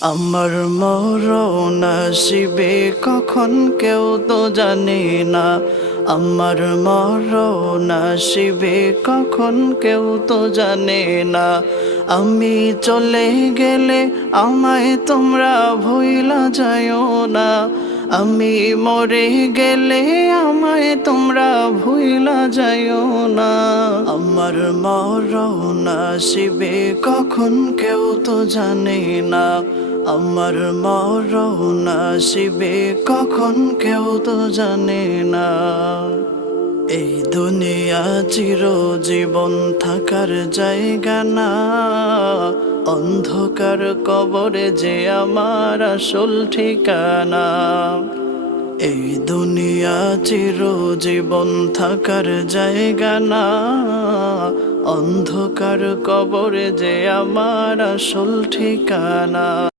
আমার মরণ আসিবে কখন কেউ তো জানে না। আমার মরণ আসিবে কখন কেউ তো জানে না। আমি চলে গেলে আমায় তোমরা ভুইলা যাইও না। আমি মরে গেলে আমায় তোমরা ভুইলা যাইও না। আমার মরণ আসিবে কখন কেউ তো জানে না। আমার মরণ আসিবে কখন কেউ তো জানে না। এই দুনিয়া চিরজীবন থাকার জায়গা না। অন্ধকার কবরে যে আমার আসল ঠিকানা। এই দুনিয়া চিরজীবন থাকার জায়গা না। অন্ধকার কবরে যে আমার আসল ঠিকানা।